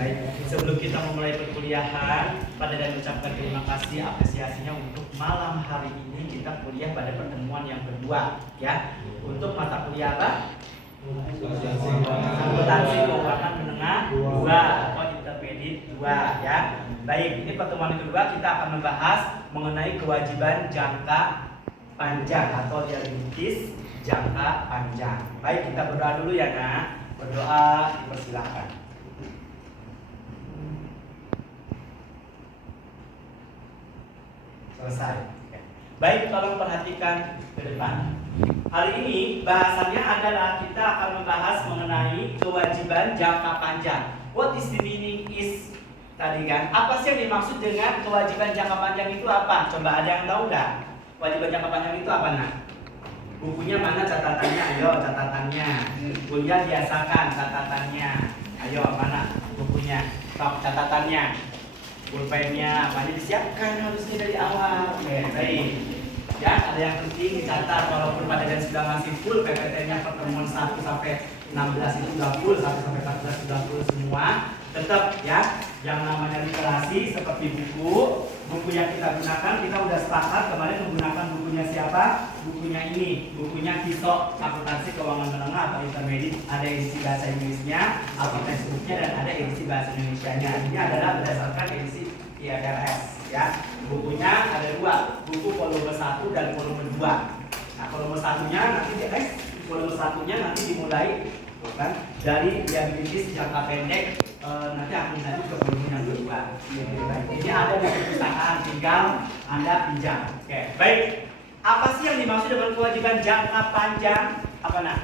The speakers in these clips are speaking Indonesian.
Baik, sebelum kita memulai perkuliahan, pada dan ucapkan terima kasih apresiasinya untuk malam hari ini kita kuliah pada pertemuan yang kedua, ya. Untuk mata kuliah apa? Akuntansi keuangan menengah 2 atau intermediate 2, ya. Baik, ini pertemuan yang kedua kita akan membahas mengenai kewajiban jangka panjang atau liabilities jangka panjang. Baik, kita berdoa dulu ya, Nak. Berdoa, dipersilahkan. Selesai. Baik, tolong perhatikan ke depan. Hari ini bahasannya adalah kita akan membahas mengenai kewajiban jangka panjang. What is the meaning is tadi kan? Apa sih yang dimaksud dengan kewajiban jangka panjang itu apa? Coba ada yang tahu nggak? Kewajiban jangka panjang itu apa, Nak? Bukunya mana catatannya? Ayo catatannya. Kuliah biasakan catatannya. Ayo mana bukunya? Stop catatannya. Pulpennya apa aja disiapkan harusnya dari awal. Oke, baik. Ya, ada yang penting dicatat walaupun pada dan sudah masih full PPT-nya pertemuan 1 sampai 16 itu sudah full, 1 sampai 14 sudah full semua. Tetap ya, yang namanya literasi seperti buku yang kita gunakan, kita udah sepakat kemarin menggunakan bukunya siapa? Bukunya ini, bukunya Kisok Akuntansi Keuangan Menengah atau Intermediate. Ada edisi bahasa Inggrisnya, atau textbooknya, dan ada edisi bahasa Indonesianya. Ini adalah berdasarkan edisi IFRS, ya. Bukunya ada 2, buku volume 1 dan volume 2. Nah, volume 1-nya nanti volume 1-nya nanti dimulai kan dari liabilities jangka pendek, nanti akan lanjut ke volume yang kedua. Ini ada di perpustakaan, tinggal Anda pinjam. Oke, baik. Apa sih yang dimaksud dengan kewajiban jangka panjang? Apa, Nak?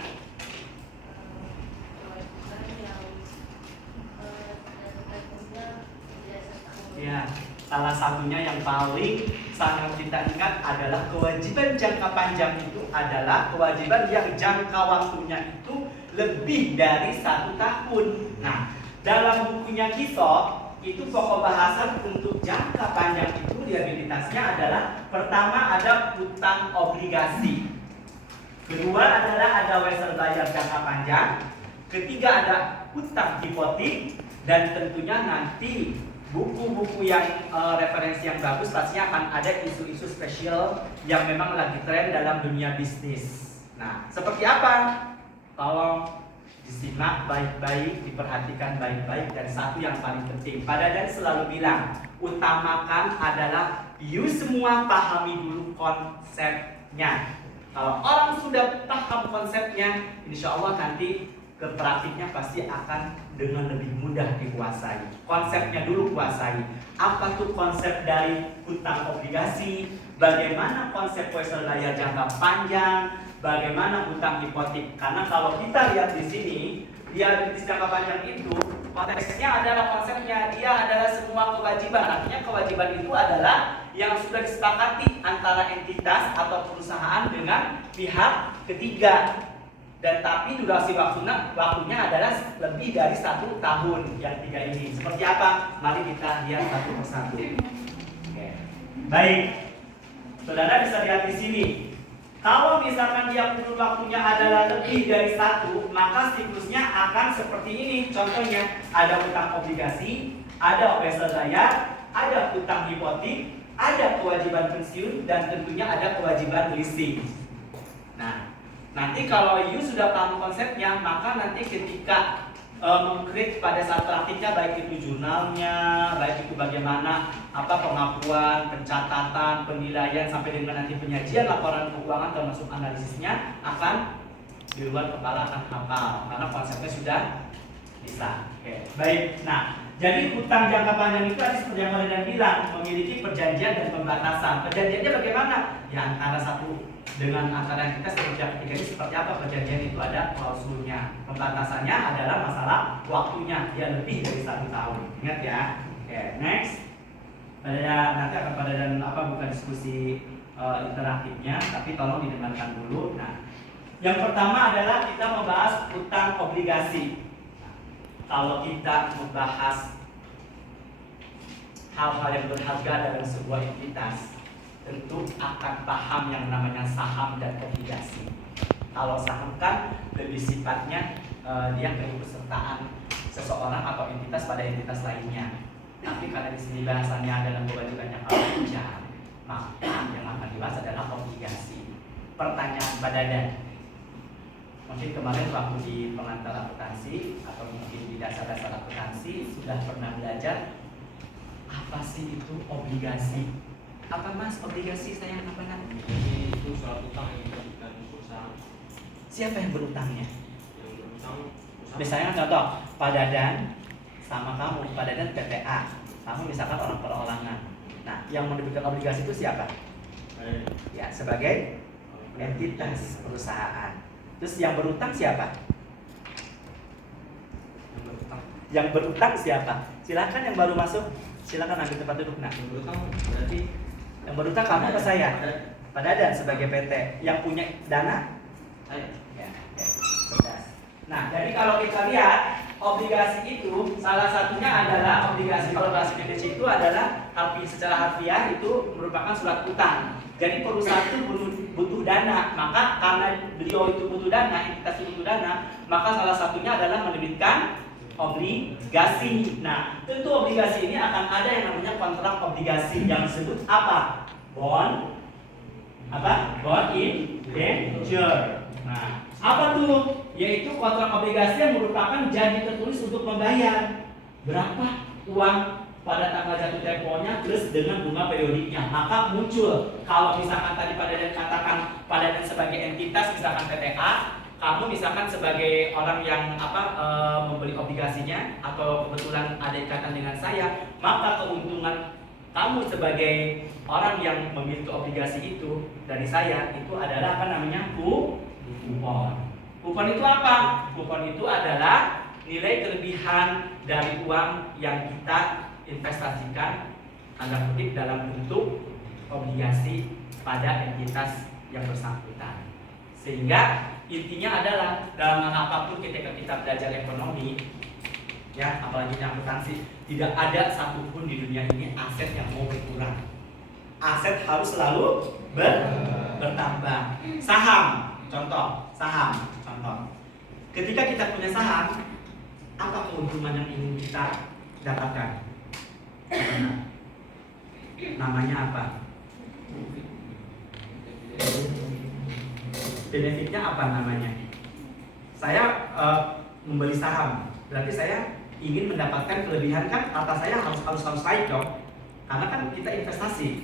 Ya, salah satunya yang paling sangat kita ingat adalah kewajiban jangka panjang itu adalah kewajiban yang jangka waktunya itu lebih dari 1 tahun. Nah, dalam bukunya Kisok itu pokok bahasan untuk jangka panjang itu liabilitasnya adalah pertama ada utang obligasi, kedua adalah ada wesel bayar jangka panjang, ketiga ada utang hipotek, dan tentunya nanti buku-buku yang referensi yang bagus pastinya akan ada isu-isu spesial yang memang lagi tren dalam dunia bisnis. Nah, seperti apa? Tolong disimak baik-baik, diperhatikan baik-baik, dan satu yang paling penting, Pak Dadan selalu bilang, utamakan adalah you semua pahami dulu konsepnya. Kalau orang sudah paham konsepnya, insya Allah nanti ke praktiknya pasti akan dengan lebih mudah dikuasai. Konsepnya dulu kuasai. Apa tuh konsep dari utang obligasi? Bagaimana konsep wesel bayar jangka panjang? Bagaimana utang hipotek? Karena kalau kita lihat di sini, liabilitas jangka panjang itu konteksnya adalah konsepnya, dia adalah semua kewajiban. Artinya kewajiban itu adalah yang sudah disepakati antara entitas atau perusahaan dengan pihak ketiga. Dan tapi durasi waktunya adalah lebih dari 1 tahun yang 3 ini. Seperti apa? Mari kita lihat satu persatu. Oke. Baik, saudara bisa lihat di sini. Kalau misalkan dia kurun waktunya adalah lebih dari 1, maka siklusnya akan seperti ini. Contohnya, ada utang obligasi, ada wesel bayar, ada utang hipotek, ada kewajiban pensiun, dan tentunya ada kewajiban leasing. Nah, nanti kalau you sudah paham konsepnya, maka nanti ketika meng-create pada saat praktiknya, baik itu jurnalnya, baik itu bagaimana pengakuan, pencatatan, penilaian, sampai dengan nanti penyajian laporan keuangan termasuk analisisnya akan di luar kepala, akan hafal karena konsepnya sudah bisa. Oke, baik. Nah, jadi utang jangka panjang itu tadi seperti yang Kalian bilang memiliki perjanjian dan pembatasan. Perjanjiannya bagaimana? Ya antara satu dengan antara kita seperti yang ketiga ini seperti apa perjanjian itu ada klausulnya. Pembatasannya adalah masalah waktunya, dia lebih dari 1 tahun. Ingat ya. Oke, next. Nanti akan pada dan bukan diskusi interaktifnya, tapi tolong didengarkan dulu. Nah, yang pertama adalah kita membahas utang obligasi. Kalau kita membahas hal-hal yang berharga dalam sebuah entitas, tentu akan paham yang namanya saham dan obligasi. Kalau saham kan lebih sifatnya dia keikutsertaan seseorang atau entitas pada pada entitas lainnya. Tapi karena di sini bahasannya adalah kewajiban jangka panjang, maka yang akan dibahas adalah obligasi. Pertanyaan Pak Dadan, mungkin kemarin waktu di pengantar akuntansi atau mungkin di dasar-dasar akuntansi sudah pernah belajar apa sih itu obligasi? Apa Mas obligasi saya apa namanya? Itu surat utang yang diberikan perusahaan. Siapa yang berutangnya? Yang berutang perusahaan. Misalnya contoh Pak Dadan sama kamu, Pak Dadan PPA, kamu misalkan orang perorangan. Nah, yang menerbitkan obligasi itu siapa? Ya, sebagai entitas perusahaan. Terus yang berutang siapa? Yang berutang siapa? Silakan yang baru masuk, silakan ambil tempat duduk. Nah, Yang berutang berarti yang berutang kamu ke saya, Pak Dadan sebagai PT. Yang punya dana? saya. Ya, cerdas. Nah, jadi kalau kita lihat obligasi itu salah satunya adalah obligasi, kalau bahasa Indonesia itu adalah secara harfiah itu merupakan surat utang. Jadi perusahaan itu butuh dana, maka karena beliau itu butuh dana, entitas itu butuh dana, maka salah satunya adalah menerbitkan obligasi. Nah, tentu obligasi ini akan ada yang namanya kontrak obligasi yang disebut apa? Bond apa? Bond indenture. Nah, apa tuh? Yaitu kontrak obligasi yang merupakan janji tertulis untuk membayar berapa uang pada tanggal jatuh temponya plus dengan bunga periodiknya. Maka muncul, kalau misalkan tadi Pak Dadan katakan Pak Dadan sebagai entitas misalkan PTA, kamu misalkan sebagai orang yang membeli obligasinya atau kebetulan ada ikatan dengan saya, maka keuntungan kamu sebagai orang yang memiliki obligasi itu dari saya itu adalah apa namanya? Kupon. Kupon itu apa? Kupon itu adalah nilai kelebihan dari uang yang kita investasikan tanda kutip dalam bentuk obligasi pada entitas yang bersangkutan. Sehingga intinya adalah dalam hal apapun ketika kita belajar ekonomi, ya apalagi akuntansi, tidak ada satupun di dunia ini aset yang mau berkurang. Aset harus selalu bertambah. Saham, contoh, ketika kita punya saham, apa keuntungan yang ingin kita dapatkan? Namanya apa? Benefitnya apa namanya? Saya membeli saham, berarti saya ingin mendapatkan kelebihan, kan harta saya harus naik dong, karena kan kita investasi.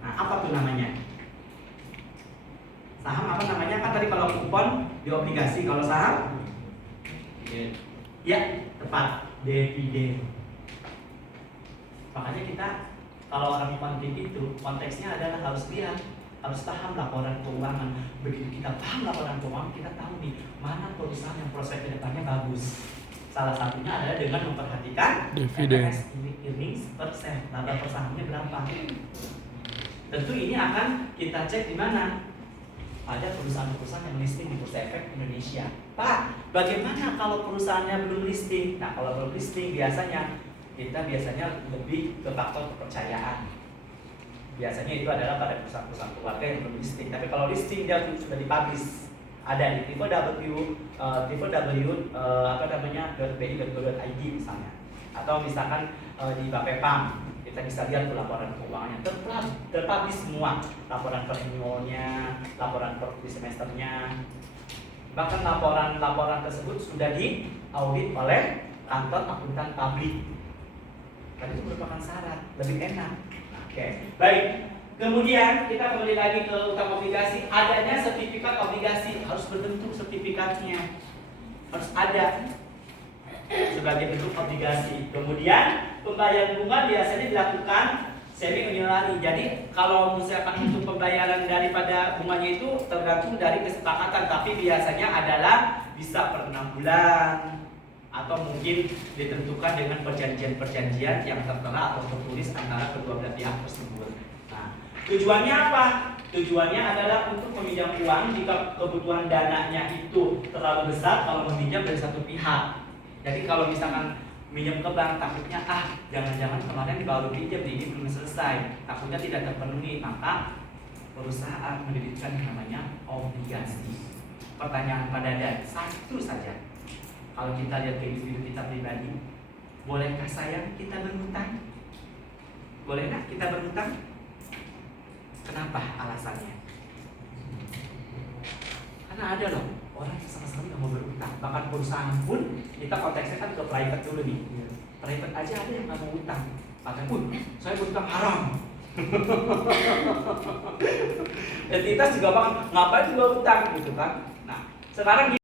Nah, apa tuh namanya? Saham apa namanya? Kan tadi kalau kupon di obligasi, kalau saham? Ya, tepat, dividen. Makanya kita kalau orang penting itu konteksnya adalah harus lihat, harus paham laporan keuangan. Begitu kita paham laporan keuangan, kita tahu nih mana perusahaan yang prospek kedepannya bagus. Salah satunya adalah dengan memperhatikan dividen, earnings per share, laba per sahamnya berapa. Tentu ini akan kita cek di mana? Pada perusahaan-perusahaan yang listing di Bursa Efek Indonesia. Pak, bagaimana kalau perusahaannya belum listing? Nah, kalau belum listing kita biasanya lebih ke faktor kepercayaan. Biasanya itu adalah pada perusahaan-perusahaan keluarga yang belum listing. Tapi kalau listing dia sudah dipublish, ada di www.bi.go.id misalnya, atau misalkan di Bapepam, kita bisa lihat laporan keuangannya terpublish semua, laporan per annualnya, laporan per semesternya, bahkan laporan tersebut sudah diaudit oleh kantor akuntan publik. Dan itu merupakan syarat lebih enak. Oke, baik. Kemudian kita kembali lagi ke utang obligasi. Adanya sertifikat obligasi, harus berbentuk sertifikatnya, harus ada sebagai bentuk obligasi. Kemudian pembayaran bunga biasanya dilakukan semi unilateral. Jadi kalau misalkan untuk pembayaran daripada bunganya itu tergantung dari kesepakatan, tapi biasanya adalah bisa per 6 bulan atau mungkin ditentukan dengan perjanjian-perjanjian yang tertera atau tertulis antara kedua belah pihak tersebut. Nah, tujuannya apa? Tujuannya adalah untuk meminjam uang jika kebutuhan dananya itu terlalu besar kalau meminjam dari satu pihak. Jadi kalau misalkan minjem ke bank, takutnya jangan-jangan kemarin baru pinjam ini belum selesai, takutnya tidak terpenuhi, maka perusahaan menerbitkan yang namanya obligasi. Pertanyaan Pak Dadan, satu saja. Kalau kita lihat ke individu kita pribadi, Bolehkah sayang kita berhutang? Boleh nggak kita berhutang? Kenapa alasannya? Karena ada loh orang yang sama sekali nggak mau berhutang. Bahkan perusahaan pun, kita konteksnya kan ke private dulu nih. Private aja ada yang nggak mau hutang. Makanya pun saya berhutang haram. Entitas juga bang, ngapain juga hutang gitu kan? Nah, sekarang